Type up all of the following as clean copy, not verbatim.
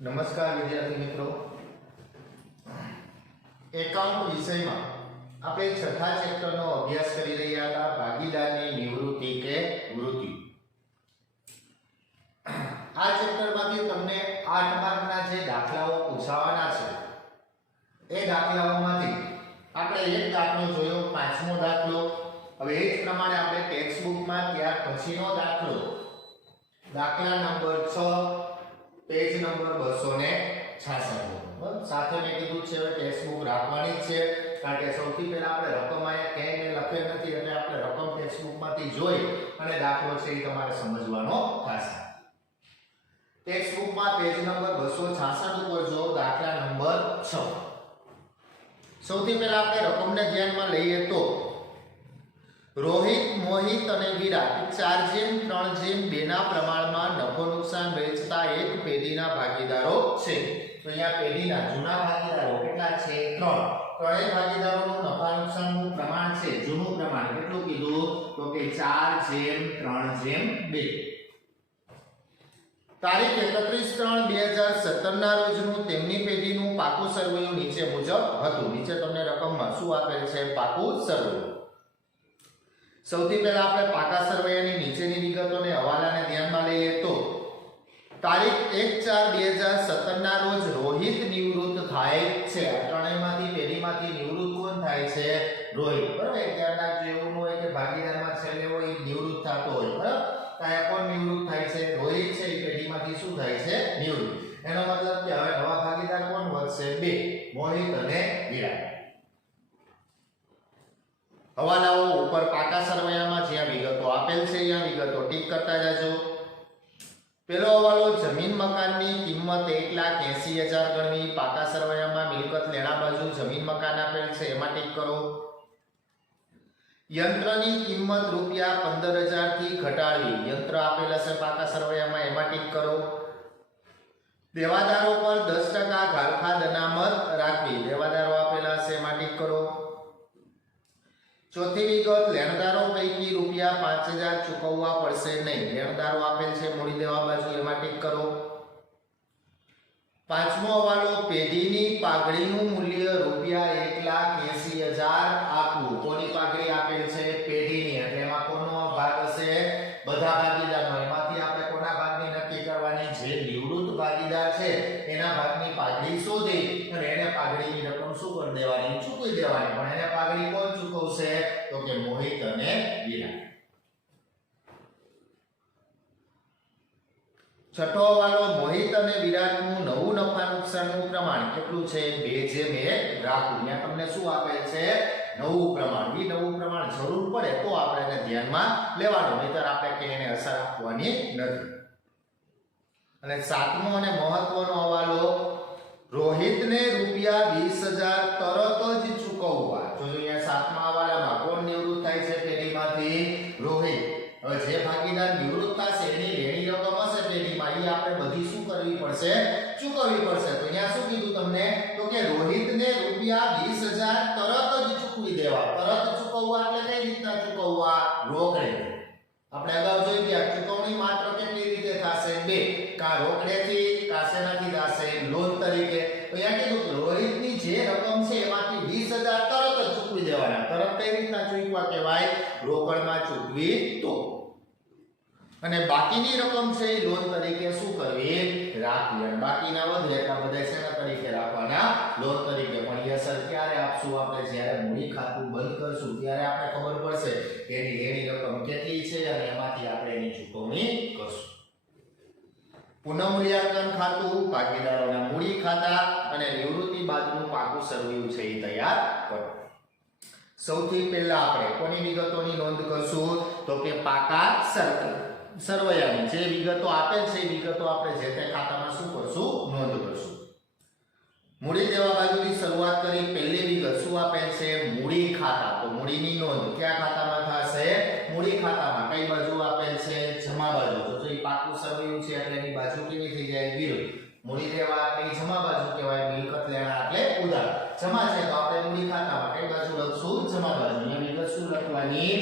નમસ્કાર વિદ્યાર્થી મિત્રો, એકાઉન્ટ વિષયમાં આપણે છઠ્ઠા ચેપ્ટરનો અભ્યાસ કરી રહ્યા હતા, ભાગીદારની નિવૃત્તિ કે વૃત્તિ. આ ચેપ્ટરમાંથી તમને 8 માર્કના જે દાખલાઓ પૂછાવાના છે એ દાખલાઓમાંથી આપણે એક દાખલો જોયો, પાંચમો દાખલો. હવે એ જ પ્રમાણે આપણે ટેક્સ્ટ બુકમાં ત્યાર પછીનો દાખલો, દાખલા નંબર 6, પેજ નંબર 266. બરાબર, સાથે મેં કીધું છે હવે ટેક્સ્ટ બુક રાખવાની જ છે, કારણ કે સૌથી પહેલા આપણે રકમ અહીંયા ક્યાંય લખેલ નથી, એટલે આપણે રકમ ટેક્સ્ટ બુકમાંથી જોઈ અને દાખલો છે એ તમારે સમજવાનો થશે. ટેક્સ્ટ બુકમાં પેજ નંબર 266 ઉપર જો દાખલા નંબર 6. સૌથી પહેલા આપણે રકમને ધ્યાનમાં લઈએ તો રોહિત, મોહિત અને વિરાટ 4:3:2 ના પ્રમાણમાં નફો નુકસાન વેચતા એક પેઢીના ભાગીદારો છે. તો અહીંયા પેઢીના જૂના ભાગીદારો કેટલા છે? 3. ત્રણેય ભાગીદારોનું નફા નુકસાનનું પ્રમાણ છે, જૂનું પ્રમાણ કેટલું કીધું? તો કે 4:3:2. તારીખ 31/3/2017 ના રોજનું તેમની પેઢીનું પાકું સરવૈયું નીચે મુજબ હતું. નીચે તમને રકમમાં શું આપેલ છે? પાકું સરવૈયું. સૌથી પહેલા આપણે પાકા સરવૈયાની નીચેની વિગતોને હવાલાને ધ્યાનમાં લઈએ તો તારીખ 1/4/2017 ના રોજ રોહિત નિવૃત્ત થાય છે. આ ત્રણેયમાંથી પેઢીમાંથી નિવૃત્ત કોણ થાય છે? રોહિત. બરાબર, ધ્યાન રાખજો, એવું ન હોય કે ભાગીદારમાં છેલ્લે હોય એ નિવૃત્ત થતો હોય. બરાબર, ત્યાં કોણ નિવૃત્ત થાય છે? રોહિત છે એ પેઢીમાંથી શું થાય છે? નિવૃત્ત. એનો મતલબ કે હવે નવા ભાગીદાર કોણ વધશે? 2, મોહિત અને વિરાટ. હવાલાઓ ઉપર પાકા સરવૈયામાં જ્યાં વિગતો આપેલ છે ત્યાં વિગતો ટીક કરતા જાજો. પહેલો હવાલો જમીન મકાનની કિંમત 1,80,000 ગણવી. પાકા સરવૈયામાં મિલકત લેણા બાજુ જમીન મકાન આપેલ છે, એમાં ટીક કરો. યંત્રની કિંમત ₹15,000 થી ઘટાડવી. યંત્ર આપેલ હશે પાકા સરવૈયામાં, એમાં ટીક કરો. દેવાદારો પર 10% ગાળખાદ અનામત રાખવી. દેવાદારો આપેલા હશે, એમાં ટીક કરો. ચોથી વિગત, લેણદારો પૈકી ₹5,000 ચૂકવવા પડશે નહીં. લેણદારો આપેલ છે મૂડી દેવા બાજુ, એમાં ટીક કરો. પાંચમો હવાલો, પેઢીની પાઘડીનું મૂલ્ય ₹1,80,000 આપવું. કોની પાઘડી આપેલ છે? પેઢીની. એટલે એમાં કોનો ભાગ હશે? બધા ભાગીદારનો. એમાંથી આપણે કોના ભાગની નક્કી કરવાની? જે નિવૃત્ત ભાગીદાર છે એના ભાગની પાઘડી શોધી અને એને પાઘડીની રકમ શું કરી દેવાની? ચૂકવી દેવાની. પણ એને પાઘડી કોણ ચૂકવશે? તો કે મોહિત અને વિરાટ. છઠ્ઠો હવાલો, મોહિત અને વિરાટનું નવું નફા નુકસાનનું પ્રમાણ કેટલું છે? 2:1 રાખવું. ત્યાં તમને શું આપેલ છે? નવું પ્રમાણ. એ નવું પ્રમાણ જરૂર પડે તો આપણે એને ધ્યાનમાં લેવાનું, નહીતર આપણે કે એને અસર આપવાની નથી. અને સાતમો અને મહત્વનો હવાલો, રોહિતને ₹20,000 તરત જ ચૂકવવા. જો અહીંયા સાતમા હવાલામાં કોણ નિવૃત્ત થાય છે પેઢીમાંથી? રોહિત. હવે જે ભાગીદાર નિવૃત્ત થશે એની લેણી રકમ હશે પેઢીમાં, એ આપણે બધી શું કરવી પડશે? ચૂકવવી પડશે. તો અહીંયા શું કીધું તમને? તો કે રોહિતને ₹20,000 તરત જ ચૂકવી દેવા. તરત ચૂકવવા એટલે કઈ રીતના ચૂકવવા? રોકડે. આપણે અગાઉ જોઈ ગયા, ચૂકવણી માત્ર કેટલી રીતે થશે? 2, કા રોકડેથી કા શેનાથી થશે? લોન તરીકે. તો અહીંયા કીધું કે રોહિતની જે રકમ છે એમાંથી 20,000 તરત જ ચૂકવી દેવાના. તરત કઈ રીતના ચૂકવા કહેવાય? રોકડમાં ચૂકવી તો. અને બાકીની રકમ છે એ લોન તરીકે શું કરવી? રાખવી. અને બાકીના વધે એટલા બધા શેના તરીકે રાખવાના? લોન તરીકે. પણ એ અસર ક્યારે આપશું? આપણે જ્યારે મૂડી ખાતું બંધ કરશું ત્યારે આપણે ખબર પડશે કે એની લેણી રકમ કેટલી છે અને એમાંથી આપણે એની ચૂકવણી કરશું. પુનઃમૂલ્યાંકન ખાતું, ભાગીદારોના મૂડી ખાતા અને નિવૃત્તિ બાદનું પાકું સરવૈયું છે એ તૈયાર કરો. સૌથી પહેલા આપણે કોની વિગતોની નોંધ કરશું? તો કે પાકા સરવૈયાની જે વિગતો આપેલ છે એ વિગતો આપણે જે તે ખાતામાં શું કરશું? નોંધ કરશું. મૂડી દેવા બાજુની શરૂઆત કરી. પહેલી વિગત શું આપેલ છે? મૂડી ખાતા. તો મૂડીની નોંધ કયા ખાતામાં થશે? મૂડી ખાતામાં. કઈ બાજુ આપેલ છે? જમા બાજુ. તો એ પાકું સરવૈયું છે એટલે એની બાજુ કેવી થઈ જાય? વિરુદ્ધ. મૂડી દેવા એટલે જમા બાજુ કહેવાય, મિલકત લેણા એટલે ઉધાર. જમા છે તો આપણે મૂડી ખાતામાં કઈ બાજુ લખશું? જમા બાજુ. અહીંયા વિગત શું લખવાની?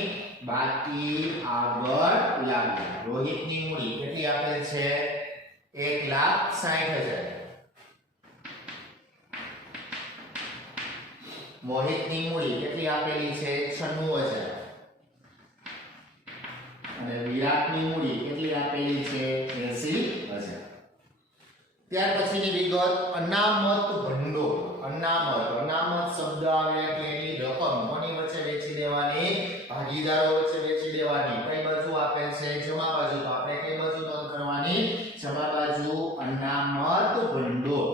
બાકી આગળ લાગુ. રોહિતની મૂડી કેટલી આપેલ છે? 1,60,000. મોહિતની મૂડી કેટલી આપેલી છે 96,000 અને વિરાટની મૂડી કેટલી આપેલી છે 80,000. ત્યાર પછીની વિગત અનામત ભંડોળ. અનામત શબ્દ આવે એટલે એની રકમ કોની વચ્ચે વેચી દેવાની? ભાગીદારો વચ્ચે વેચી દેવાની. કઈ બાજુ આપેલ છે? જમા બાજુ. તો આપણે કઈ બાજુ નોંધ કરવાની? જમા બાજુ અનામત ભંડોળ.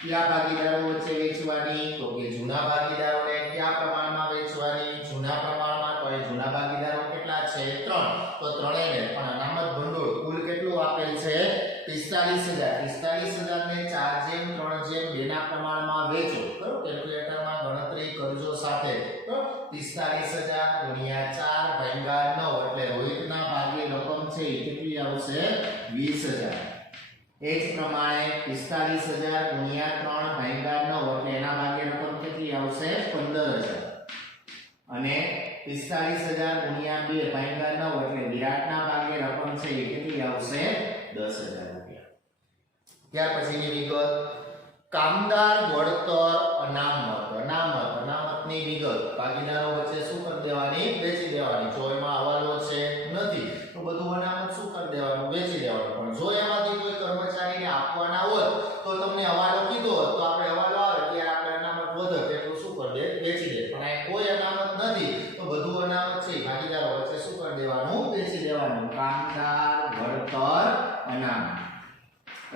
કયા ભાગીદારો વચ્ચે વેચવાની? તો કે જૂના ભાગીદારોને કયા પ્રમાણમાં વેચવાની? જૂના પ્રમાણમાં. તો એ જૂના ભાગીદારો કેટલા છે? 3. તો ત્રણેયને પણ અનામત ભંડોળ કુલ કેટલું આપેલ છે? 45,000 ને 4:3:2 ના પ્રમાણમાં વેચો. બરોબર? કેલ્ક્યુલેટરમાં ગણતરી કરજો સાથે. બરોબર? 45,000 ગુણ્યા 4 ભાગ્યા 9 એટલે રોહિતના ભાગે રકમ છે એ કેટલી આવશે? 20,000. એ જ પ્રમાણે 45,000 ગુણ્યા 3 ભાગ્યા 9 એટલે એના ભાગે રકમ કેટલી આવશે? 15,000. અને 45,000 ગુણ્યા 2 ભાગ્યા 9 એટલે વિરાટના ભાગે રકમ છે એ કેટલી આવશે? 10,000 રૂપિયા. ત્યાર પછીની વિગત કામદાર વળતર અનામતની વિગત ભાગીદારો વચ્ચે શું કરી દેવાની? વેચી દેવાની. જો એમાં હવાલો છે નથી તો બધું અનામત શું કરી દેવાનું? વેચી દેવાનું. પણ જો એમાંથી કોઈ કર્મચારીને આપવાના હોય તો તમને હવાલો કીધો હોત તો આપણે હવાલો આવે ત્યારે આપણે અનામત વધે એટલું શું કરી દે? વેચી દે. પણ આ કોઈ અનામત નથી તો બધું અનામત છે ભાગીદારો વચ્ચે શું કરી દેવાનું? વેચી દેવાનું. કામદાર વળતર અનામત.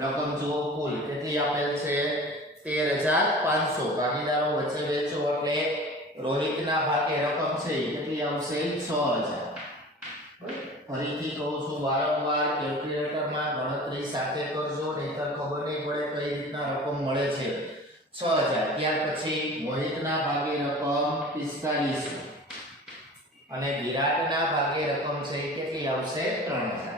રકમ જો કુલ કેટલી આપેલ છે? 13,500. ભાગીદારો વચ્ચે વેચો એટલે રોહિતના ભાગે રકમ છે કેટલી આવશે? 6,000. ફરીથી કહું છું વારંવાર કેલ્ક્યુલેટરમાં ગણતરી સાથે કરજો નહીંતર ખબર નહીં પડે કઈ રીતના રકમ મળે છે. 6,000. ત્યાર પછી મોહિતના ભાગે રકમ 4500 અને વિરાટના ભાગે રકમ છે કેટલી આવશે? 3,000.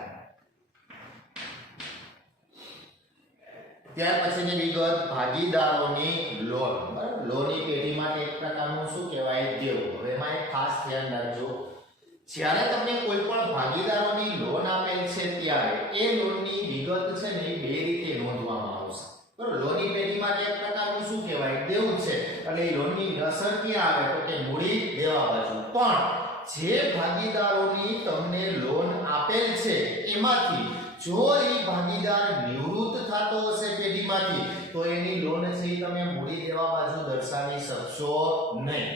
ત્યાર પછીની વિગત ભાગીદારોની લોન. બરાબર? લોનની પેઢી માટે એક પ્રકારનું શું કહેવાય? દેવું. હવે એમાં એક ખાસ ધ્યાન રાખજો. જ્યારે તમને કોઈ પણ ભાગીદારોની લોન આપેલ છે ત્યારે એ લોનની વિગત છે ને એ બે રીતે નોંધવામાં આવશે. બરાબર? લોનની પેઢી માટે એક પ્રકારનું શું કહેવાય? દેવું છે. એટલે એ લોનની અસર ક્યાં આવે? તો કે મૂડી દેવા બાજુ. પણ જે ભાગીદારોની તમને લોન આપેલ છે એમાંથી જો એ ભાગીદાર નિવૃત્ત થતો હશે પેઢીમાંથી તો એની લોન છે તમે મૂડી દેવા બાજુ દર્શાવી શકશો નહીં.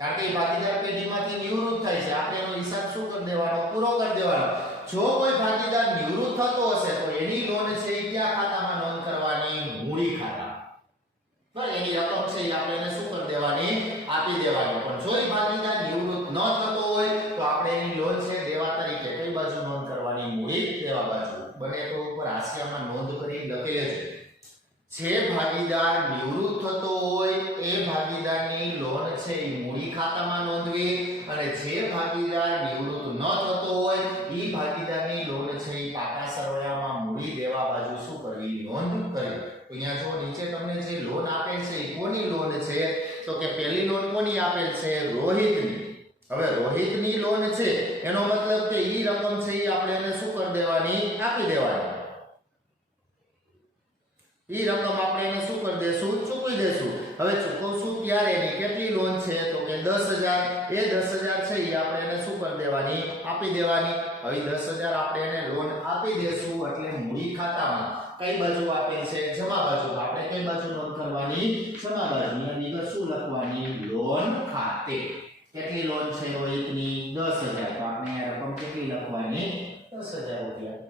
કારણ કે એ ભાગીદાર પેઢીમાંથી નિવૃત્ત થાય છે. આપણે એનો હિસાબ શું કરી દેવાનો? પૂરો કરી દેવાનો. જો કોઈ ભાગીદાર નિવૃત્ત થતો હશે તો એની લોન છે એ કયા ખાતામાં નોંધ કરવાની? મૂડી ખાતા. બરાબર? એની રકમ છે એ આપણે એને શું કરી દેવાની? આપી દેવાની. પણ જો એ ભાગીદાર નિવૃત્ત ન થતો હોય તો આપણે એની લોન છે દેવા તરીકે કઈ બાજુ નોંધ કરવાની? મૂડી દેવા બાજુ. બને તો ઉપર હાસ્યમાં નોંધ કરી લખી લેજો. જે ભાગીદાર નિવૃત્ત થતો હોય એ ભાગીદારની લોન છે એ મૂડી ખાતામાં નોંધવી અને જે ભાગીદાર નિવૃત્ત ન થતો હોય એ ભાગીદારની લોન છે એ પાકા સરવાળામાં મૂડી દેવા બાજુ શું કરવી? નોંધ કરવી. તો અહીંયા જો નીચે તમને જે લોન આપેલ છે એ કોની લોન છે? તો કે પહેલી લોન કોની આપેલ છે? રોહિતની. હવે રોહિતની લોન છે એનો મતલબ કે ઈ રકમ છે એ આપણે એને શું કરી દેવાની? આપી દેવાની. ઈ રકમ આપણે એને શું કરી દેશું? ચૂકવી દેશું. હવે ચૂકવશું ક્યારે? એની કેટલી લોન છે? તો કે 10,000. એ 10,000 છે એ આપણે એને શું કરી દેવાની? આપી દેવાની. હવે 10,000 આપણે એને લોન આપી દેશું એટલે મૂડી ખાતામાં કઈ બાજુ આપેલ છે? જમા બાજુ. આપણે કઈ બાજુ નોંધ કરવાની? જમા બાજુ. અહીંયા વિગત શું લખવાની? લોન ખાતે. કેટલી લોન છે રોહિતની? 10,000. તો આપણે આ રકમ કેટલી લખવાની? 10,000 રૂપિયા.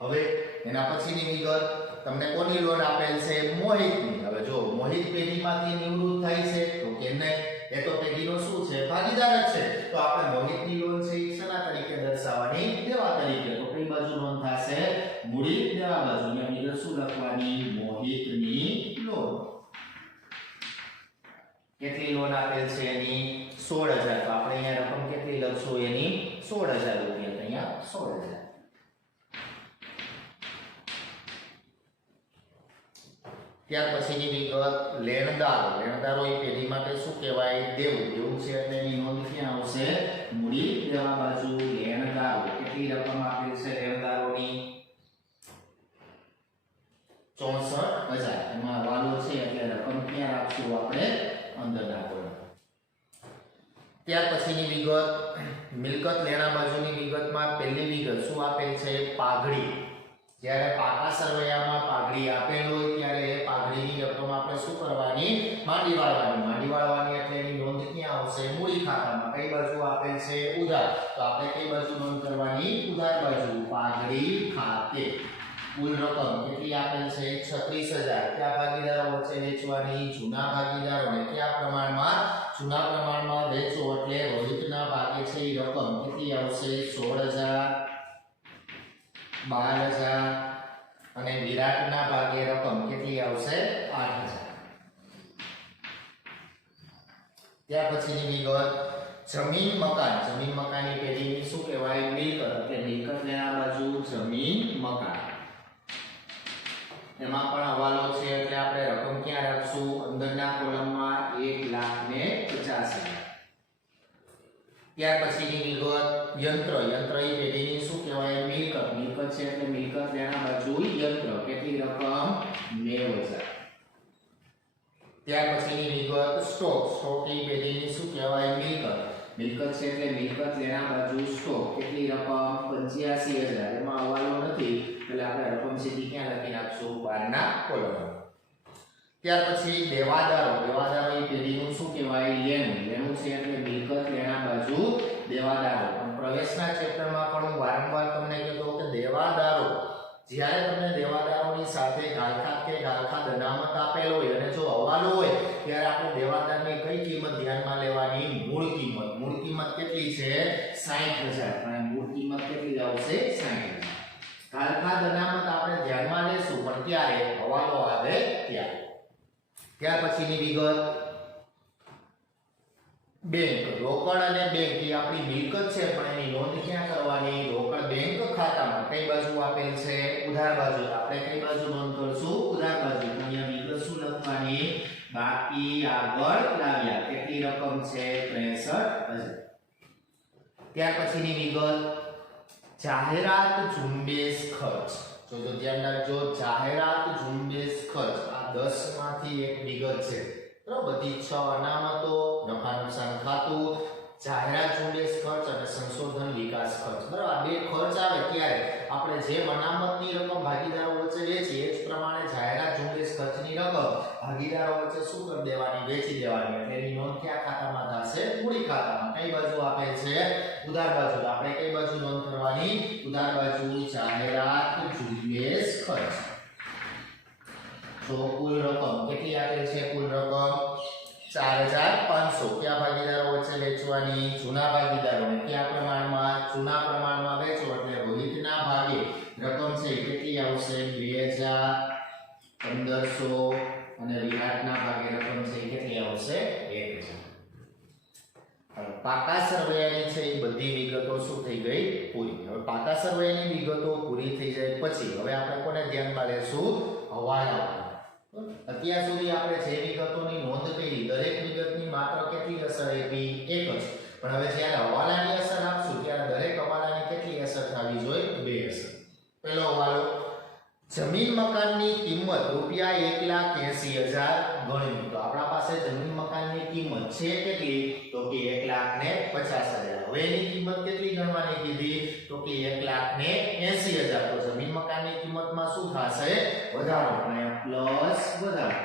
હવે એના પછીની વિગત તમને કોની લોન આપેલ છે? મોહિતની. હવે જો મોહિત પેઢીમાંથી નિવૃત્ત થાય છે તો કે નહીં, એ તો પેઢીનો શું છે? ભાગીદાર જ છે. તો આપણે મોહિતની લોન છે એ શેના તરીકે દર્શાવવાની? દેવા તરીકે. તો કઈ બાજુ લોન થશે? મૂડી દેવા બાજુ. અહીંયા વિગત શું લખવાની? મોહિતની લોન. કેટલી લોન આપેલ છે એની? 16,000. તો આપણે અહીંયા રકમ કેટલી લખશું એની? 16,000 રૂપિયા. અહીંયા 16,000. ત્યાર પછીની વિગત લેણદારો. લેણદારો એ પેઢી માટે શું કહેવાય? દેવું. દેવું છે એટલે એની નોંધ ક્યાં આવશે? મૂડી દેવા બાજુ. લેણદારો. કેટલી રકમ આપેલ છે લેણદારોની? 64,000. એમાં વાલો છે એટલે રકમ ક્યાં રાખશું આપણે? અંદરના કોલમ. ત્યાર પછીની વિગત મિલકત લેણા બાજુની વિગતમાં પહેલી વિગત શું આપેલ છે? પાઘડી. જ્યારે પાકા સરવૈયામાં પાઘડી આપેલ હોય ત્યારે એ પાઘડીની રકમ આપણે શું કરવાની? માંડી વાળવાની. માંડી વાળવાની એટલે એની નોંધ ક્યાં આવશે? મૂડી ખાતામાં. કઈ બાજુ આપેલ છે? ઉધાર. તો આપણે કઈ બાજુ નોંધ કરવાની? ઉધાર બાજુ. પાઘડી ખાતે કુલ રકમ કેટલી આપેલ છે? 36,000. કયા ભાગીદારો વચ્ચે વેચવાની? જૂના ભાગીદારોને. કયા પ્રમાણમાં? જૂના પ્રમાણમાં વેચો એટલે રોહિતના ભાગે છે એ રકમ કેટલી આવશે? 16,000, 12,000 અને વિરાટના ભાગે રકમ કેટલી આવશે? 8,000. ત્યાર પછીની વિગત જમીન મકાન. જમીન મકાનની પેઢીની શું કહેવાય? મિલકત. એટલે મિલકત લેણા બાજુ જમીન મકાન. એમાં પણ હવાલો છે એટલે આપણે રકમ ક્યાં રાખશું? અંદરના કોલમમાં 1,50,000. ત્યાર પછીની વિગત યંત્ર. યંત્રની પેઢીની શું કહેવાય? મિલકત. મિલકત છે એટલે મિલકત લેણા બાજુ યંત્ર. કેટલી રકમ? 90,000. ત્યાર પછીની વિગત સ્ટોક. સ્ટોકની પેઢીની શું કહેવાય? મિલકત. મિલકત છે એટલે મિલકત લેણા બાજુ સ્ટોક. કેટલી રકમ? 85,000. એમાં હવાલો નથી એટલે આપણે રકમ સીધી ક્યાં લખી નાખશું? બહારના કોલમમાં. ત્યાર પછી દેવાદારો. દેવાદારોની પેઢીનું શું કહેવાય? લેણું. લેણું છે એટલે મિલકત લેણા બાજુ દેવાદારો. પણ પ્રવેશના ચેપ્ટરમાં પણ હું વારંવાર તમને કહેતો કે દેવાદારો જ્યારે તમને દેવાદારોની સાથે ગાલખાત કે ગાલખાત અનામત આપેલ હોય અને જો હવાલો હોય ત્યારે આપણે દેવાદારની કઈ કિંમત ધ્યાનમાં લેવાની? મૂળ કિંમત. મૂળ કિંમત કેટલી છે? 60,000. અને મૂળ કિંમત કેટલી આવશે? 60,000. ગાલખાત અનામત આપણે ધ્યાનમાં લેશું પણ ત્યારે હવાલો આવે ત્યારે. ત્યાર પછીની વિગત બેંક. રોકડ અને બેંક એ આપણી મિલકત છે પણ એની નોંધ ક્યાં કરવાની? રોકડ બેંક ખાતામાં. કઈ બાજુ આપેલ છે? ઉધાર બાજુ. આપણે કઈ બાજુ નોંધ કરશું? ઉધાર બાજુ. અહીંયા વિગત શું લખવાની? બાકી આગળ લાવ્યા. કેટલી રકમ છે? 63,000. ત્યાર પછીની વિગત જાહેરાત ઝુંબેશ ખર્ચ. જો ધ્યાન રાખજો, જાહેરાત ઝુંબેશ ખર્ચ આ 10 માંથી એક વિગત છે. બરાબર, બધી 6 અનામતો, નફા નુકસાન ખાતું, જાહેરાત ઝુંબેશ ખર્ચ અને સંશોધન વિકાસ ખર્ચ. બરાબર, આ બે ખર્ચ આવે ત્યારે આપણે જે અનામતની રકમ ભાગીદારો વચ્ચે વેચી એ જ પ્રમાણે જાહેરાત ઝુંબેશ ખર્ચની રકમ ભાગીદારો વચ્ચે શું કરી દેવાની? વેચી દેવાની. એટલે એની નોંધ કયા ખાતામાં થશે? મૂડી ખાતામાં. કઈ બાજુ આપે છે? ઉધાર બાજુ. તો આપણે કઈ બાજુ નોંધ કરવાની? ઉધાર બાજુ. જાહેરાત ઝુંબેશ ખર્ચ. તો કુલ રકમ કેટલી આપેલ છે? કુલ રકમ 4,500. કયા ભાગીદારો વચ્ચે વેચવાની? જૂના ભાગીદારોને. કયા પ્રમાણમાં? જૂના પ્રમાણમાં વેચો એટલે રોહિતના ભાગે રકમ છે કેટલી આવશે? 2,000, 1,500 અને વિરાટના ભાગે રકમ છે કેટલી આવશે? 1,000. પાકા સરવૈયાની છે એ બધી વિગતો શું થઈ ગઈ? પૂરી. હવે પાકા સરવૈયાની વિગતો પૂરી થઈ જાય પછી હવે આપણે કોને ધ્યાનમાં લેશું? હવાલા. અત્યાર સુધી આપણે જે વિગતોની નોંધ કરી દરેક વિગતની માત્ર કેટલી અસર આપી? એક જ. પણ હવે જ્યારે હવાલાની અસર આપશું ત્યારે દરેક હવાલાની કેટલી અસર થવી જોઈએ? 2 અસર. પહેલો હવાલો જમીન મકાનની કિંમત ₹1,80,000 ગણવી. તો આપણા પાસે જમીન મકાનની કિંમત છે કેટલી? તો કે 1,50,000. હવે એની કિંમત કેટલી ગણવાની કીધી? તો કે 1,80,000. તો જમીન મકાનની કિંમતમાં શું થશે? વધારો. અને પ્લસ વધારો.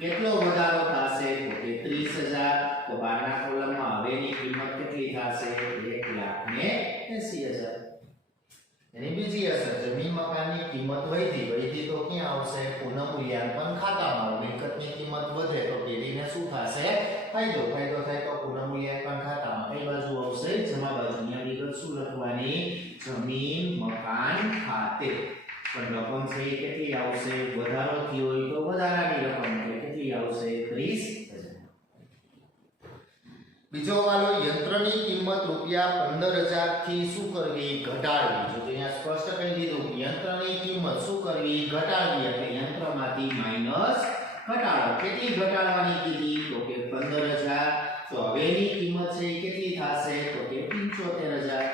કેટલો વધારો થશે? તો કે 30,000. તો બહારના કોલમમાં હવેની કિંમત કેટલી થશે? 1,80,000. એની બીજી અસર જમીન મકાનની કિંમત વધી તો ક્યાં આવશે? પુનઃમૂલ્યાંકન ખાતામાં. મિલકતની કિંમત વધે તો પેઢીને શું થશે? ફાયદો. ફાયદો થાય તો પુનઃમૂલ્યાંકન ખાતામાં. કઈ બાજુ આવશે? જમા બાજુ. અહીંયા વિગત શું લખવાની? જમીન મકાન ખાતે. પણ રકમ છે એ કેટલી આવશે? વધારો થયો હોય તો વધારાની રકમ એટલે કેટલી આવશે? 30,000. બીજો વાલો યંત્રની કિંમત ₹15,000 થી શું કરવી? ઘટાડવી. જો અહીંયા સ્પષ્ટ કહી દીધું યંત્રની કિંમત શું કરવી? ઘટાડવી. એટલે યંત્રમાંથી માઈનસ ઘટાડો. કેટલી ઘટાડવાની કીધી? તો કે 15,000. તો હવેની કિંમત છે કેટલી થશે? તો કે 75,000.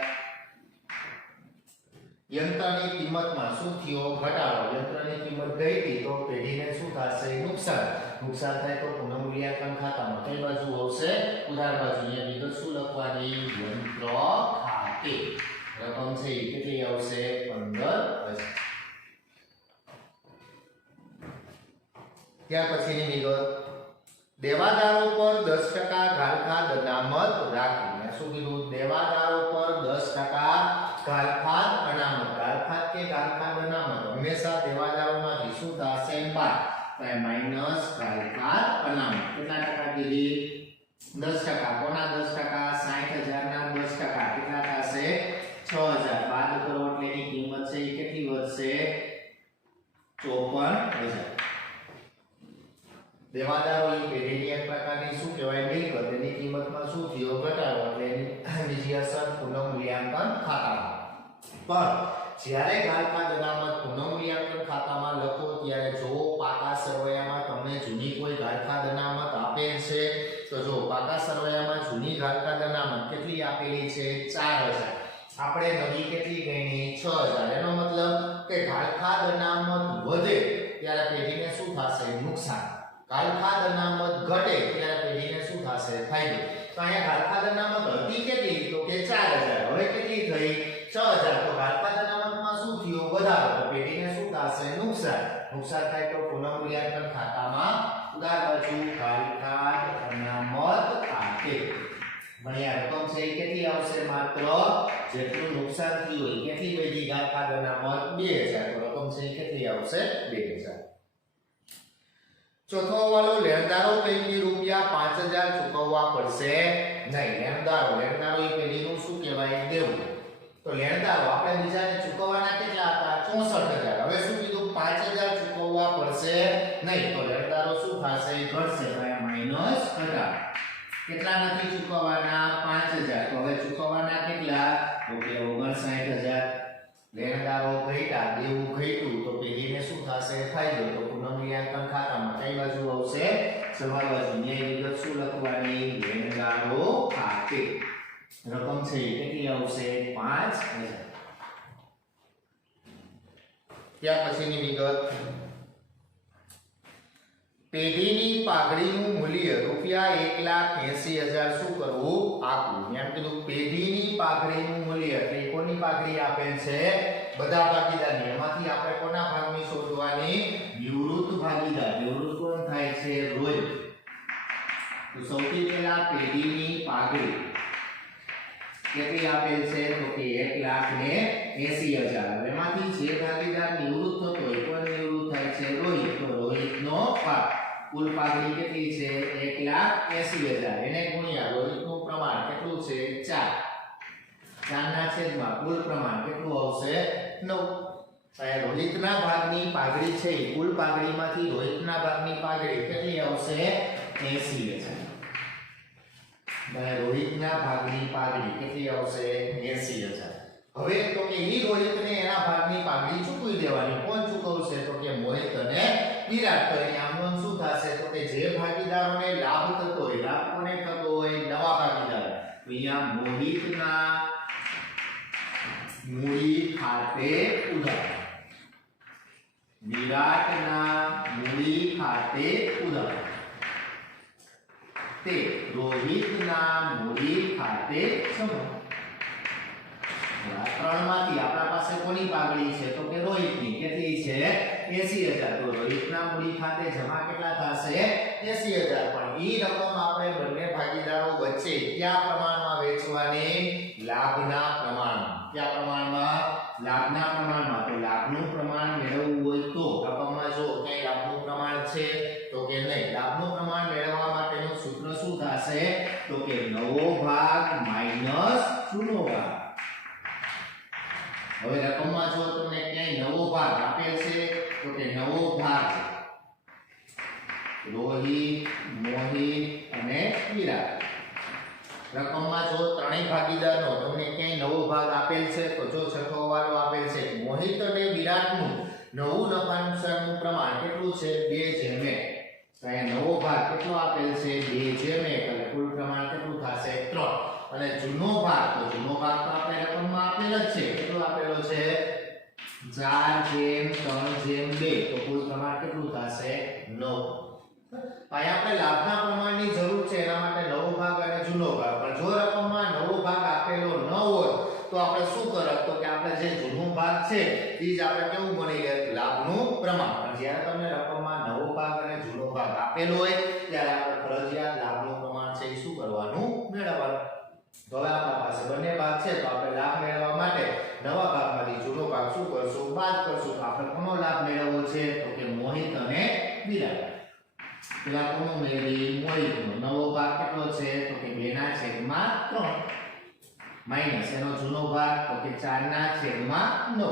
યંત્રની કિંમતમાં શું થયો ઘટાડો યંત્રની કિંમત ઘટી તો પેઢીને શું થશે નુકસાન થાય તો પુનઃમૂલ્યાંકન ખાતામાં કઈ બાજુ આવશે ઉધાર બાજુ અહીંયા વિગત શું લખવાની યંત્ર ખાતે રકમ છે એ કેટલી આવશે 15,000 ત્યાર પછીની વિગત દેવાદારો પર 10% ઘાલખાદ અનામત રાખી શું કીધું દેવાદારો પર 10% ઘાલખાદ અનામત ઘાલખાદ કે ઘાલખાદ અનામત હંમેશા દેવાદારોમાંથી શું થશે બાદ તો માઈનસ ઘાલખાદ અનામત કેટલા ટકા કીધી 10% કોના 10% 60,000 ના 10% કેટલા થશે 6,000 બાદ કરો એટલે એની કિંમત છે એ કેટલી વધશે 54,000 દેવાદારો એ પેઢીની એક પ્રકારની શું કહેવાય મિલકત એની કિંમતમાં શું થયો ઘટાડો એટલે એની બીજી અસર પુનઃમૂલ્યાંકન ખાતામાં પણ જ્યારે ઘાલખાદ અનામત પુનઃમૂલ્યાંકન ખાતામાં લખો ત્યારે જો પાકા સરવૈયામાં તમને જૂની કોઈ ઘાલખાદ અનામત આપેલ છે તો જો પાકા સરવૈયામાં જૂની ઘાલખાદ અનામત કેટલી આપેલી છે 4,000 આપણે નવી કેટલી ગણી 6,000 એનો મતલબ કે ઘાલખાદ અનામત વધે ત્યારે પેઢીને શું થશે નુકસાન ઘાલખાદ અનામત ઘટે ત્યારે પેઢીને શું થશે ફાયદો તો અહીંયા ઘાલખાદ અનામત હતી કેટલી તો કે 4,000 હવે કેટલી થઈ 6,000 તો ઘાલખાદ અનામતમાં શું થયો વધારો તો પેઢીને શું થશે નુકસાન થાય તો પુનઃમૂલ્યાંકન ખાતામાં ઉધાર બાજુ ઘાલખાદ અનામત ખાતે ભણ્યા રકમ છે એ કેટલી આવશે માત્ર જેટલું નુકસાન થયું હોય કેટલી વધી ઘાલખાદ અનામત 2,000 તો રકમ છે એ કેટલી આવશે 2,000 ચોથો હવાલો લેણદારો પૈકી રૂપિયા 5,000 ચૂકવવા પડશે નહીં લેણદારો એ પેઢીનું શું કહેવાય દેવું તો લેણદારો આપણે બીજાને ચૂકવવાના કેટલા હતા 64,000 હવે શું કીધું 5,000 ચૂકવવા પડશે નહીં તો લેણદારો શું થશે ઘટશે તો આ માઈનસ ઘટા કેટલા નથી ચૂકવવાના 5,000 તો હવે ચૂકવવાના કેટલા તો કે 59,000 લેણદારો ઘટ્યા દેવું ઘટ્યું તો પેઢીને શું થશે ફાયદો તો પુનઃમૂલ્યાંકન ખાતામાં કઈ બાજુ આવશે સવાલ બાજુ ન્યાય વિગત શું લખવાની લેણદારો ખાતે રકમ છે કેટલી આવશે 5,000 ત્યાર પછીની વિગત પેઢીની પાઘડીનું મૂલ્ય રૂપિયા 1,80,000 શું કરવું આપવું એમ કીધું પેઢીની પાઘડીનું મૂલ્ય એટલે કોની પાઘડી આપેલ છે બધા ભાગીદારની એમાંથી આપણે કોના ભાગની શોધવાની નિવૃત્ત ભાગીદાર નિવૃત્ત કોણ થાય છે રોહિત તો સૌથી પહેલા પેઢીની પાઘડી કેટલી આપેલ છે તો કે 1,80,000 એમાંથી જે ભાગીદાર નિવૃત્ત થતો હોય કોણ નિવૃત્ત થાય છે રોહિત તો રોહિતનો ભાગ કુલ પાઘડી કેટલી છે 1,80,000 એને ગુણ્યા રોહિતનું પ્રમાણ કેટલું છે 4 ના છેદમાં કુલ પ્રમાણ કેટલું આવશે 9 રોહિતના ભાગની પાઘડી છે કુલ પાઘડીમાંથી રોહિતના ભાગની પાઘડી કેટલી આવશે 80,000 રોહિતના ભાગની પાઘડી કેટલી આવશે 80,000 હવે તો કે ઈ રોહિતને એના ભાગની પાઘડી ચૂકવી દેવાની કોણ ચૂકવશે તો કે મોહિત અને વિરાટ તો અહીં આમનું શું થશે તો કે જે ભાગીદારોને લાભ થતો હોય લાભ કોને થતો હોય નવા ભાગીદાર તો અહીંયા મોહિતના મૂડી ખાતે ઉધાર વિરાટના મૂડી ખાતે ઉધાર તે રોહિતના મૂડી ખાતે જમા ત્રણમાંથી આપણા પાસે કોની પાઘડી છે તો કે રોહિતની કેટલી છે 80,000 તો રોહિતના મૂડી ખાતે જમા કેટલા થશે 80,000 પણ ઈ રકમ આપણે બંને ભાગીદારો વચ્ચે કયા પ્રમાણમાં વેચવાની લાભના પ્રમાણમાં કયા પ્રમાણમાં લાભના પ્રમાણમાં તો લાભનું પ્રમાણ મેળવવું હોય તો રકમમાં જો ક્યાંય લાભનું પ્રમાણ છે તો કે નહીં લાભનું પ્રમાણ મેળવવા માટેનું સૂત્ર શું થશે તો કે નવો ભાગ માઈનસ જૂનો ભાગ હવે રકમમાં જો તમને ક્યાંય નવો ભાગ આપેલ છે તો કે નવો ભાગ રોહિત મોહિત અને વિરાટ રકમમાં જો ત્રણેય ભાગીદારનો તમને ક્યાંય નવો ભાગ આપેલ છે તો જો છઠ્ઠો વાળો આપેલ છે મોહિત અને વિરાટનું નવું નફા નુકસાનનું પ્રમાણ કેટલું છે 2:1 અહીંયા નવો ભાગ કેટલો આપેલ છે 2:1 એટલે કુલ પ્રમાણ કેટલું થશે 3 અને જૂનો ભાગ તો આપણે રકમમાં આપેલ જ છે કેટલો આપેલો છે 4:3:2 તો કુલ પ્રમાણ કેટલું થશે 9. અહીંયા આપણે લાભના પ્રમાણની જરૂર છે એના માટે નવો ભાગ અને જૂનો ભાગ. પણ જો રકમમાં નવો ભાગ આપેલો ન હોય તો આપણે શું કરત તો કે આપણે જે જૂનો ભાગ છે એ જ આપણે કેવું બની જાય લાભનું પ્રમાણ. પણ જ્યારે તમને રકમમાં નવો ભાગ અને જૂનો ભાગ આપેલો હોય ત્યારે આપણે ફરજિયાત લાભનું પ્રમાણ છે એ શું કરવાનું મેળવવાનું. તો હવે આપણા પાસે બંને ભાગ છે તો આપણે લાભ મેળવવા માટે નવા ભાગમાંથી જૂનો ભાગ શું કરશું બાદ કરશું. તો આપણે કોનો લાભ મેળવવો છે તો કે મોહિત અને વિરાટ. પેલા કોનો મેળવી મોહિતનો. નવો ભાગ કેટલો છે તો કે 2/3 માઈનસ એનો જૂનો ભાગ તો કે 4/9.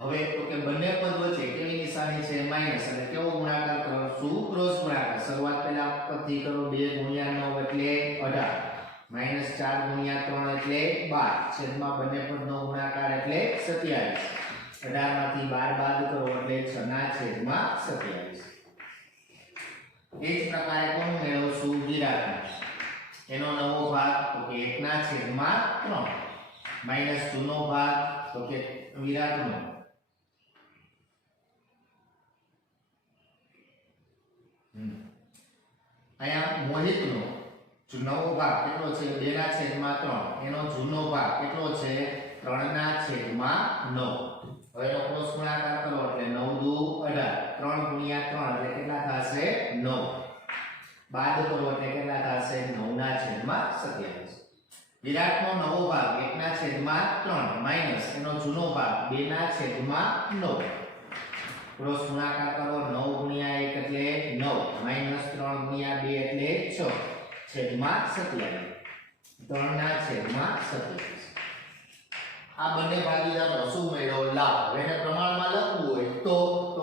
હવે તો કે બંને પદ વચ્ચે કેવી નિશાની છે માઈનસ અને કેવો ગુણાકાર કરશું ક્રોસ ગુણાકાર. શરૂઆત પહેલા પદથી કરો 2 × 9 એટલે 18 માઈનસ 4 × 3 એટલે 12 છેદમાં બંને પદનો ગુણાકાર એટલે 27. 18 માંથી 12 બાદ કરો એટલે 6/27. એ જ પ્રકારે કોણ મેળવશું વિરાટ. એનો નવો ભાગ તો કે 1/3 માઈનસ જૂનો ભાગ તો કે વિરાટનો અહીંયા મોહિતનો નવો ભાગ કેટલો છે 2/3 એનો જૂનો ભાગ કેટલો છે 3/9. હવે એનો ક્રોસ ગુણાકાર કરો એટલે 9 × 2 = 18 3 × 3 એટલે કેટલા થશે 9 બાદ કરો એટલે કેટલા થશે 9/27. વિરાટનો નવો ભાગ 1/3 માઈનસ એનો જૂનો ભાગ 2/9. ક્રોસ ગુણાકાર કરો 9 × 1 એટલે 9 માઈનસ 3 × 2 એટલે 6 છેદમાં 27. 3/27. આ બંને ભાગીદારનો શું મેળવો લાભ. હવે એને પ્રમાણમાં લખવું હોય તો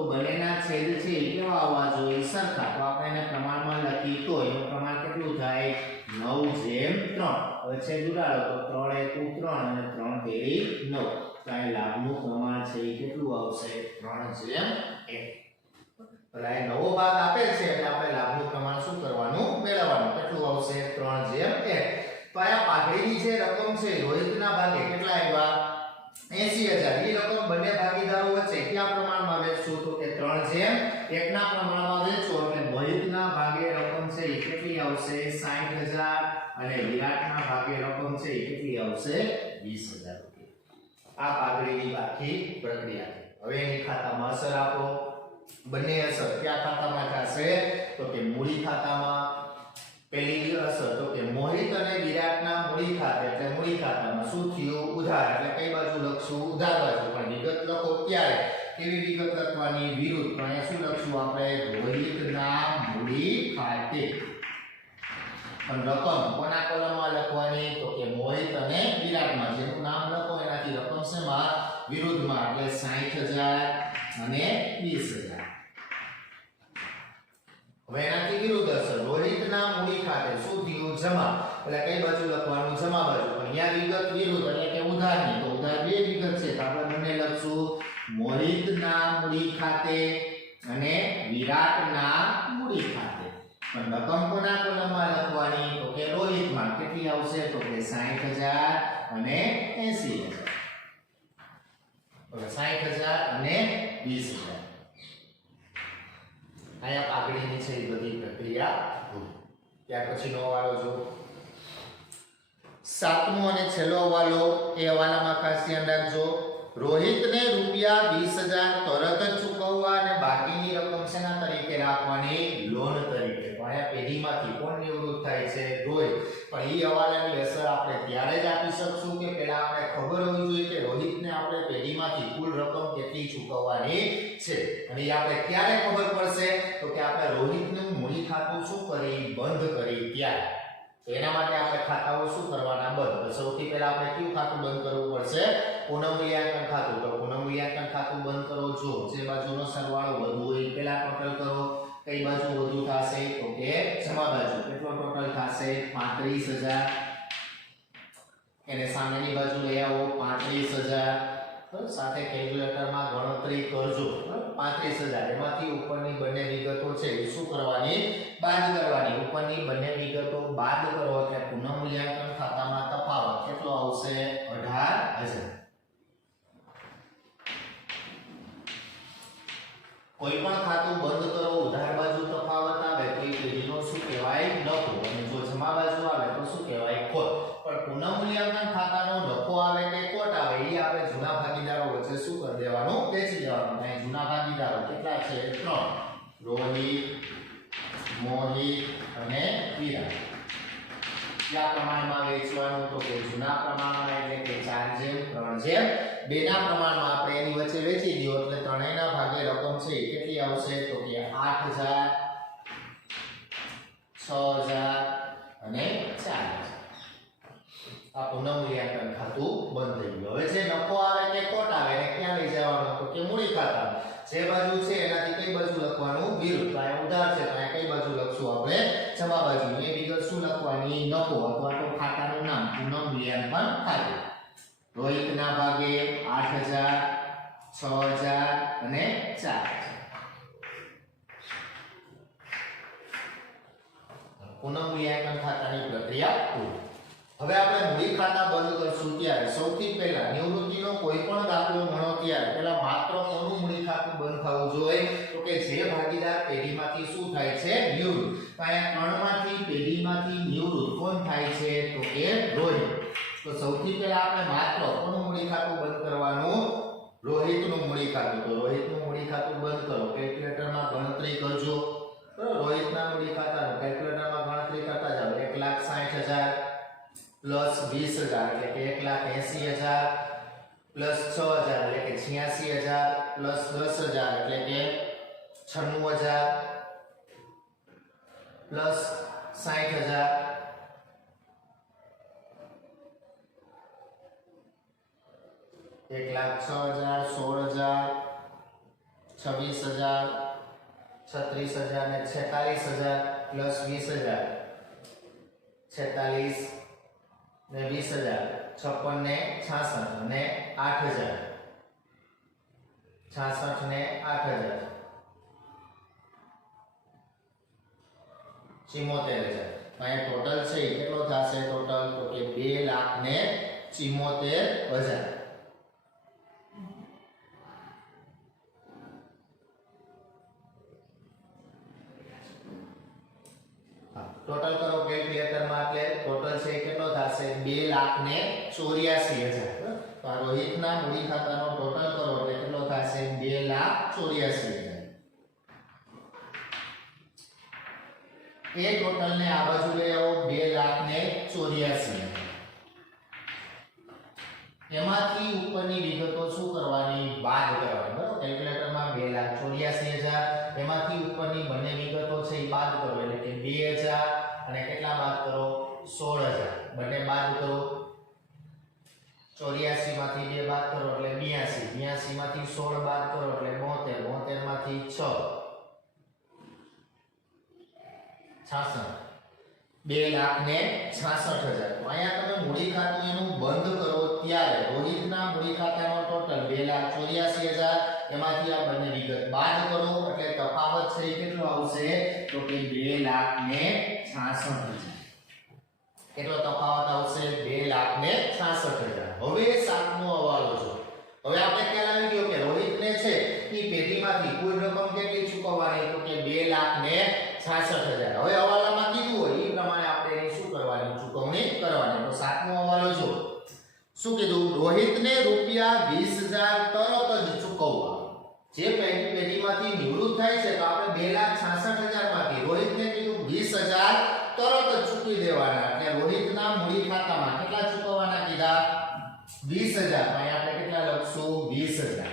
બંનેના છેદ છે કેવા આવવા જોઈએ સરખા. તો આપણે એને પ્રમાણમાં લખી તો એનું પ્રમાણ કેટલું થાય 9/3. હવે છેદ ઉડાડો તો 3 × 1 3 અને 3 તેરી 9. તો આ લાભનું પ્રમાણ છે એ કેટલું આવશે 3/1. એટલે આ નવો ભાગ આપેલ છે એટલે આપણે લાભનું પ્રમાણ શું કરવાનું મેળવવાનું. કેટલું આવશે 3/1. તો આ પાઘડીની જે રકમ છે રોહિતના ભાગે કેટલા આવ્યા 80000. એ રકમ બંને ભાગીદારો વચ્ચે કયા પ્રમાણમાં વહેંચશું તો કે 3/1 ના પ્રમાણમાં વહેંચો એટલે મોહિતના ભાગે રકમ છે એ કેટલી આવશે 60000 અને વિરાટના ભાગે રકમ છે એ કેટલી આવશે 20000 રૂપિયા. આ પાઘડીની આખી પ્રક્રિયા. હવે એની ખાતામાં અસર આપો. બંને અસર કયા ખાતામાં થશે તો કે મૂડી ખાતામાં. પહેલી અસર તો કે મોહિત અને વિરાટના મૂડી ખાતે એટલે મૂડી ખાતામાં શું થયું ઉધાર એટલે કઈ બાજુ લખશું ઉધાર બાજુ. પણ વિગત લખો ક્યારે કેવી વિગત લખવાની વિરુદ્ધ. પણ અહીંયા શું લખશું આપણે રોહિતના મૂડી ખાતે. પણ રકમ કોના કોલમમાં લખવાની તો કે મોહિત અને વિરાટમાં. જેનું નામ લખો એનાથી રકમ શેમાં વિરુદ્ધમાં એટલે 60000 અને 20000. હવે એનાથી વિરુદ્ધ અસર રોહિતના મૂડી ખાતે શું થયું જમા એટલે કઈ બાજુ લખવાનું જમા બાજુ. પણ અહીંયા વિગત વિરુદ્ધ એટલે કે ઉધારની. તો ઉધાર બે વિગત છે તો આપણે બંને લખશું મોહિતના મૂડી ખાતે અને વિરાટના મૂડી ખાતે. પણ રકમ કોના કોલમમાં લખવાની તો કે રોહિતમાં. કેટલી આવશે તો કે 60000 અને 80000. હવે 60000 અને 20000. અહીંયા પાઘડીની છે એ બધી પ્રક્રિયા પૂરી. ત્યાર પછીનો હવાલો જો 7મો અને છેલ્લો હવાલો. એ હવાલામાં ખાસ ધ્યાન રાખજો. રોહિતને રૂપિયા 20000 તરત જ ચૂકવવા અને બાકીની રકમ શેના તરીકે રાખવાની લોન તરીકે. અહીંયા પેઢીમાંથી કોણ નિવૃત્ત થાય છે રોહિત. પણ એ હવાલાની અસર આપણે ત્યારે જ આપી શકશું કે પહેલા આપણે ખબર હોવી જોઈએ કે રોહિતને આપણે પેઢીમાંથી કુલ રકમ કેટલી ચૂકવવાની છે. અને એ આપણે ક્યારે ખબર પડશે તો કે આપણે રોહિતનું મૂડી ખાતું શું કરી બંધ કરી ત્યારે. તો એના માટે આપણે ખાતાઓ શું કરવાના બંધ. તો સૌથી પહેલા આપણે કયું ખાતું બંધ કરવું પડશે પુનઃમૂલ્યાંકન ખાતું. તો પુનઃમૂલ્યાંકન ખાતું બંધ કરો જો જે બાજુનો સરવાળો વધુ હોય પહેલા ટોટલ કરો. કઈ બાજુ વધુ થશે તો કે જમા બાજુ. કેટલો ટોટલ થશે 35000. એને સામેની બાજુ લઈ આવો 35000. સાથે કેલ્ક્યુલેટરમાં ગણતરી કરજો 35000. એમાંથી ઉપરની બંને વિગતો છે એ શું કરવાની બાદ કરવાની. ઉપરની બંને વિગતો બાદ કરો એટલે પુનઃમૂલ્યાંકન ખાતામાં તફાવત કેટલો આવશે 18000. કોઈ પણ ખાતું બંધ કરો ઉધાર બાજુ તફાવત આવે તો એ પેઢીનો શું કહેવાય નફો અને જો જમા બાજુ આવે તો શું કહેવાય ખોટ પણ પુનઃમૂલ્યાંકન ખાતાનો નફો આવે કે ખોટ આવે એ આપણે જૂના ભાગીદારો વચ્ચે શું કરી દેવાનું વેચી દેવાનું અને જૂના ભાગીદારો કેટલા છે 3 રોહિત મોહિત અને વિરાટ કયા પ્રમાણમાં વેચવાનું તો કે જૂના પ્રમાણમાં એટલે કે 4:3:2 ના પ્રમાણમાં આપણે એની વચ્ચે વેચી દયો એટલે ત્રણેયના ભાગે રકમ છે કેટલી આવશે તો કે 8000 6000 અને 4000 આ પુનઃમૂલ્યાંકન ખાતું બંધ થઈ ગયું હવે જે નફો આવે કે ખોટ આવે ને ક્યાં લઈ જવાનું તો કે મૂડી ખાતા જે બાજુ છે એનાથી કઈ બાજુ લખવાનું વિરુદ્ધ આ ઉધાર છે તો કઈ બાજુ લખશું આપણે જમા બાજુ એ વિગત શું લખવાની નફો અથવા તો ખાતાનું નામ પુનઃમૂલ્યાંકન ખાતું રોહિતના ભાગે 8000 6000 અને 4000 પુનઃમૂલ્યાંકન ખાતાની પ્રક્રિયા પૂરી હવે આપણે મૂડી ખાતા બંધ કરશું ત્યારે સૌથી પહેલા નિવૃત્તિનો કોઈ પણ દાખલો ગણો ત્યારે પહેલા માત્ર કોનું મૂડી ખાતું બંધ થવું જોઈએ તો કે જે ભાગીદાર પેઢીમાંથી શું થાય છે નિવૃત્ત તો અહીંયા ત્રણમાંથી પેઢીમાંથી નિવૃત્ત કોણ થાય છે તો કે રોહિત તો સૌથી પહેલા આપણે માત્ર કોનું મૂડી ખાતું બંધ કરવાનું રોહિતનું મૂડી ખાતું તો રોહિતનું મૂડી ખાતું બંધ કરો કેલ્ક્યુલેટરમાં ગણતરી કરજો બરાબર રોહિતના મૂડી ખાતાનું કેલ્ક્યુલેટરમાં ગણતરી કરતા જાઓ 1,60,000 प्लस 20,000 એટલે કે 1,80,000 પ્લસ 6,000 એટલે કે 86,000 પ્લસ 10,000 એટલે કે 96,000 પ્લસ 60,000 1,06,000 16,000 26,000 36,000 ને 46,000 પ્લસ 20,000 46 ને 20,000 56 ને 66 અને 8,000 66 ને 8,000 74,000 અહીંયા ટોટલ છે એ કેટલો થશે ટોટલ તો કે 2,74,000 टोटल करो कैलकुलेटर में એટલે टोटल છે કેટલો થશે 2,84,000 તો આ રોહિતના મૂડી ખાતાનો ટોટલ કરો એટલે કેટલો થશે 2,84,000 એ ટોટલ ને આ બાજુ લઈ આવો 2,84,000 એમાંથી ઉપરની વિગતો શું કરવાની બાદ કરવાની બરાબર કેલ્ક્યુલેટરમાં 2,84,000 એમાંથી ઉપરની બંને વિગતો છે એ બાદ કરો એટલે કે 2,000 અને કેટલા બાદ કરો 16,000 બંને બાદ કરો 84 માંથી 2 બાદ કરો એટલે 82 82 માંથી 16 બાદ કરો એટલે 72 72 માંથી 6 66 2,66,000 તો અહીંયા તમે મૂડી ખાતું એનું બંધ કરો ત્યારે રોહિતના મૂડી ખાતાનો ટોટલ 2,84,000 એમાંથી આ બંને વિગત બાદ કરો એટલે તફાવત છે એ કેટલો આવશે તો કે 2,66,000 કેટલો તફાવત આવશે 2,66,000 હવે સાતમો હવાલો જો હવે આપણે ખ્યાલ આવી ગયો કે રોહિતને છે એ પેઢીમાંથી કુલ રકમ કેટલી ચૂકવવાની તો કે 2,66,000 હવે હવાલામાં કીધું હોય એ પ્રમાણે આપણે એની શું કરવાની ચૂકવણી કરવાની તો સાતમો હવાલો જો શું કીધું રોહિતને રૂપિયા 20,000 તરત જ ચૂકવવા જે પેઢીમાંથી નિવૃત્ત થાય છે તો આપણે 2,66,000 માંથી રોહિતને કીધું 20,000 તરત જ ચૂકવી દેવાના એટલે રોહિતના મૂડી ખાતામાં કેટલા ચૂકવવાના કીધા 20,000 અહીંયા આપણે કેટલા લખશું 20,000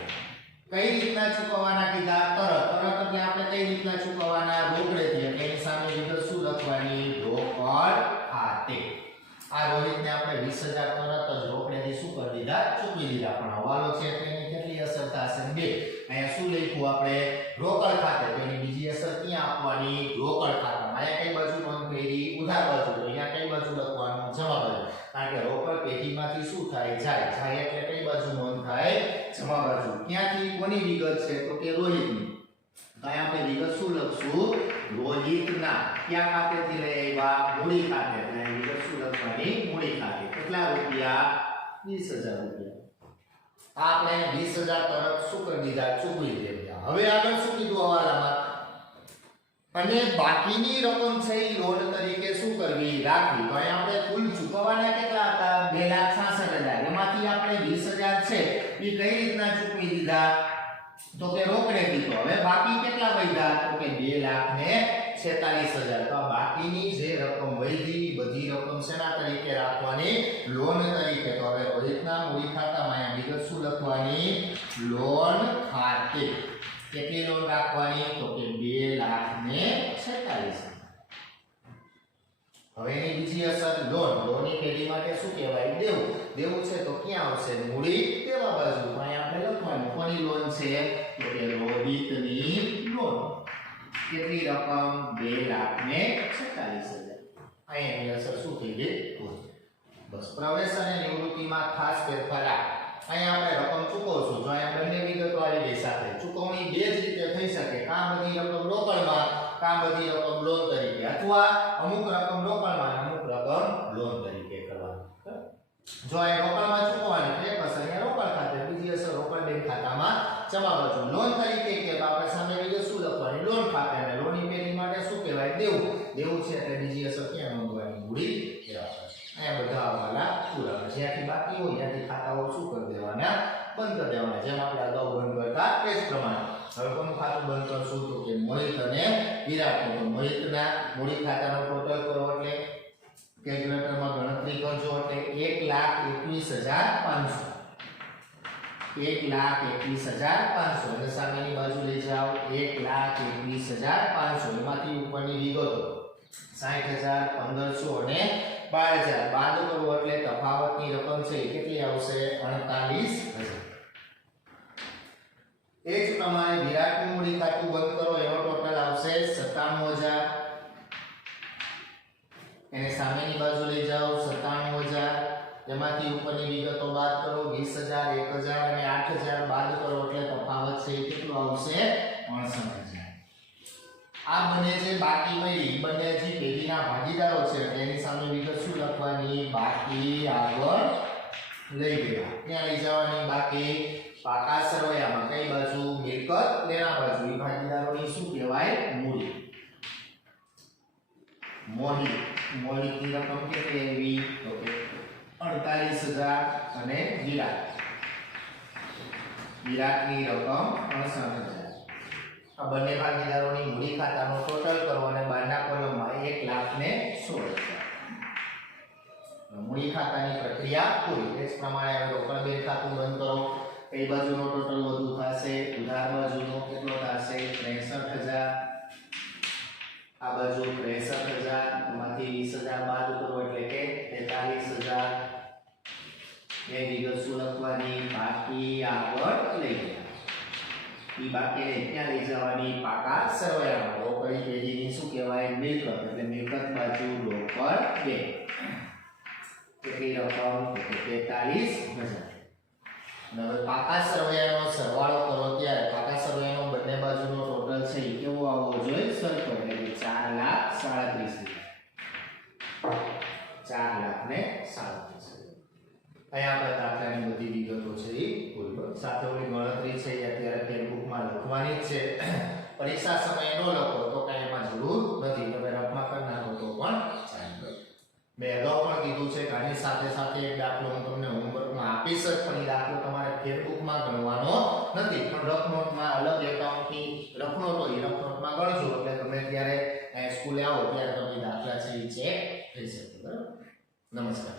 કઈ રીતના ચૂકવવાના કીધા તરત તરત એટલે આપણે કઈ રીતના ચૂકવવાના રોકડેથી એટલે એની સામે વિગત શું લખવાની રોકડ ખાતે આ રોહિતને આપણે 20,000 તરત જ રોકડેથી શું કરી દીધા ચૂકવી દીધા પણ હવાલો છે એટલે એની કેટલી અસર થશે 2 અહીંયા શું લખ્યું આપણે રોકડ ખાતે તો એની બીજી અસર ક્યાં આપવાની રોકડ ખાતામાં અહીંયા કઈ બાજુ નોંધ કરી ઉધાર બાજુ તો અહીંયા કઈ બાજુ લખવાનું જમા બાજુ કારણ કે રોકડ પેઢીમાંથી શું થાય જાય એટલે કઈ બાજુ નોંધ થાય જમા બાજુ ક્યાંથી કોની વિગત છે તો કે રોહિતની તો અહીંયા આપણે વિગત શું લખશું રોહિતના ક્યાં ખાતેથી લઈ આવ્યા મૂડી ખાતે એટલે વિગત શું લખવાની મૂડી ખાતે કેટલા રૂપિયા 20,000 રૂપિયા આપણે 20,000 તરત શું કરી દીધા ચૂકવી દીધા હવે આગળ શું કીધું હવાલામાં? અને બાકીની રકમ છે એ લોન તરીકે શું કરવી? રાખવી. તો અહીંયા આપણે કુલ ચૂકવવાના કેટલા હતા? 2,66,000. એમાંથી આપણે 20,000 છે એ કઈ રીતના ચૂકવી દીધા? તો કે રોકડેથી. તો હવે બાકી કેટલા વધ્યા? તો કે 2,46,000. તો આ બાકીની જે રકમ વધી બધી રકમ શેના તરીકે રાખવાની? લોન તરીકે. તો હવે રોહિતના મૂડી ખાતામાં અહીંયા વિગત શું લખવાની? લોન ખાતે. કેટલી લોન રાખવાની? તો કે 2,46,000. હવે એની બીજી અસર લોન. લોનની પેઢી માટે શું કહેવાય? દેવું. દેવું છે તો ક્યાં આવશે? મૂડી દેવા બાજુ. તો અહીંયા આપણે લખવાનું કોની લોન છે? તો કે રોહિતની લોન. કેટલી રકમ? 2,46,000. અહીંયાની અસર શું થઈ ગઈ? બસ. પ્રવેશ અને નિવૃત્તિમાં ખાસ ફેરફાર. અહીંયા આપણે રકમ ચૂકવશું. જો અહીંયા બંને વિગતો આવી ગઈ સાથે. ચૂકવણી બે જ રીતે થઈ શકે. કાં બધી રકમ રોકડમાં, કાં બધી રકમ લોન તરીકે, અથવા અમુક રકમ રોકડમાં, અમુક રકમ લોન તરીકે કરવાની. જો અહીંયા રોકડમાં ચૂકવવાની તો એક અસર અહીંયા રોકડ ખાતે, બીજી અસર રોકડ બેંક ખાતામાં જમા બાજુ. લોન તરીકે કે તો આપણે સામે વિગત શું લખવાની? લોન ખાતે. અને લોનની પેઢી માટે શું કહેવાય? દેવું. દેવું છે એટલે બીજી અસર ક્યાં નોંધવાની? મૂડી દેવા. અહીંયા બધા હવાલા પૂરા. જ્યાંથી બાકી હોય ત્યાંથી ખાતાઓ શું કરી દેવાના? બંધ કરી દેવાના. જેમ આપણે અગાઉ બંધ કરતા તે જ પ્રમાણે. હવે કોનું ખાતું બંધ કરશું? તો કે મોહિત અને વિરાટનું. તો મોહિતના મૂડી ખાતાનો ટોટલ કરો એટલે કેલ્ક્યુલેટરમાં ગણતરી કરજો એટલે 1,21,500. 1,21,500. અને સામેની બાજુ લઈ જાઓ 1,21,500. એમાંથી ઉપરની વિગતો 60,000, 1,500 અને 12,000 બાદ કરો એટલે તફાવતની રકમ છે કેટલી આવશે? 48,000. એ જ પ્રમાણે વિરાટનું મૂડી ખાતું બંધ કરો એનો ટોટલ આવશે 97,000. એને સામેની બાજુ લઈ જાઓ 97,000. એમાંથી ઉપરની વિગતો બાદ કરો 20,000, 1,000 અને 8,000 બાદ કરો એટલે તફાવત છે કેટલો આવશે? 68,000. આ બંને જે બાકી મળી બંને જે પેઢીના ભાગીદારો છે તેની સામે વિગત શું લખવાની? બાકી આગળ લઈ ગયા. ત્યાં લઈ જવાની બાકી પાકા સરવૈયામાં કઈ બાજુ? મિલકત લેના બાજુ. એ ભાગીદારોની શું કહેવાય? મૂડી. મોહિતની રકમ કેટલી આવી? તો કે 48,000 અને વિરાટની રકમ 68,000. આ બંને ભાગીદારોની મૂડી ખાતાનો ટોટલ કરો અને બહારના કોલમમાં 1,16,000. મૂડી ખાતાની પ્રક્રિયા પૂરી. એ જ પ્રમાણે હવે રોકડ બેંક ખાતું બંધ કરો. કઈ બાજુનો ટોટલ વધુ થશે? ઉધાર બાજુનો કેટલો થશે? 63,000. આ બાજુ 63,000. એમાંથી 20,000 બાદ કરો એટલે કે 43,000. એ વિગત શું લખવાની? બાકી આગળ લઈ ગયા. ઈ બાકીને ક્યાં લઈ જવાની? પાકા સરવૈયામાં. રોકડી પેઢીની શું કહેવાય? મિલકત. એટલે મિલકત બાજુ રોકડ બે. કેટલી રકમ? 43,000. હવે પાકા સરવૈયાનો સરવાળો કરો ત્યારે પાકા સરવૈયાનો બંને બાજુનો ટોટલ છે એ કેવો આવવો જોઈએ? સરખો. એટલે 4,37,000. 4,37,000. અહીંયા આપણે દાખલાની બધી વિગતો છે એ પૂરી. સાથે ઓલી ગણતરી છે એ અત્યારે ટેક્સ્ટબુકમાં લખવાની જ છે. પરીક્ષા સમયે ન લખો તો કાંઈ એમાં જરૂર નથી. તમે રફમાં કરી નાખો તો પણ ચાલે. મેં અગાઉ પણ કીધું છે કે આની સાથે સાથે એક દાખલો હું તમને હોમવર્કમાં આપીશ જ, પણ એ દાખલો તમારે ટેક્સ્ટબુકમાં ગણવાનો નથી. પણ રફ નોટમાં અલગ એકાઉન્ટની રફ નોટ હોય એ રફ નોટમાં ગણજો એટલે તમે ત્યારે સ્કૂલે આવો ત્યારે તમે દાખલા છે એ ચેક થઈ શકે. બરાબર. નમસ્કાર.